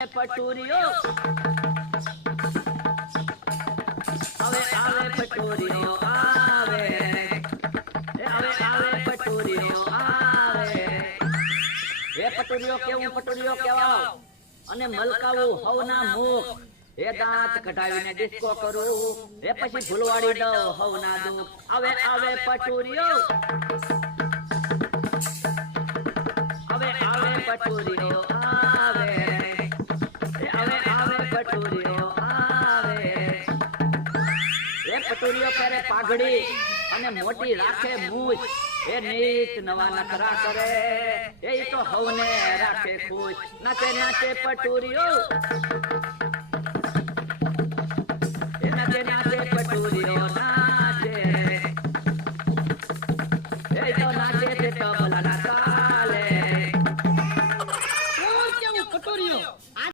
પટુરીઓ હવે આવે પટુરીઓ આવે હવે આવે પટુરીઓ આવે હે પટુરીઓ કેવું પટુરીઓ કેવાવ અને મલકાવું હવના મુખ હે દાંત કઢાવીને ડિસ્કો કરું હે પછી ભૂલવાડી દઉં હવના દુખ હવે આવે પટુરીઓ હવે આવે પટુરીઓ આવે પટુરીઓ પહેરે પાઘડી અને મોટી રાખે મૂછ એ નીચ નવા નખરા કરે એ તો હવને રાખે ખુશ નાચે નાચે પટુરીઓ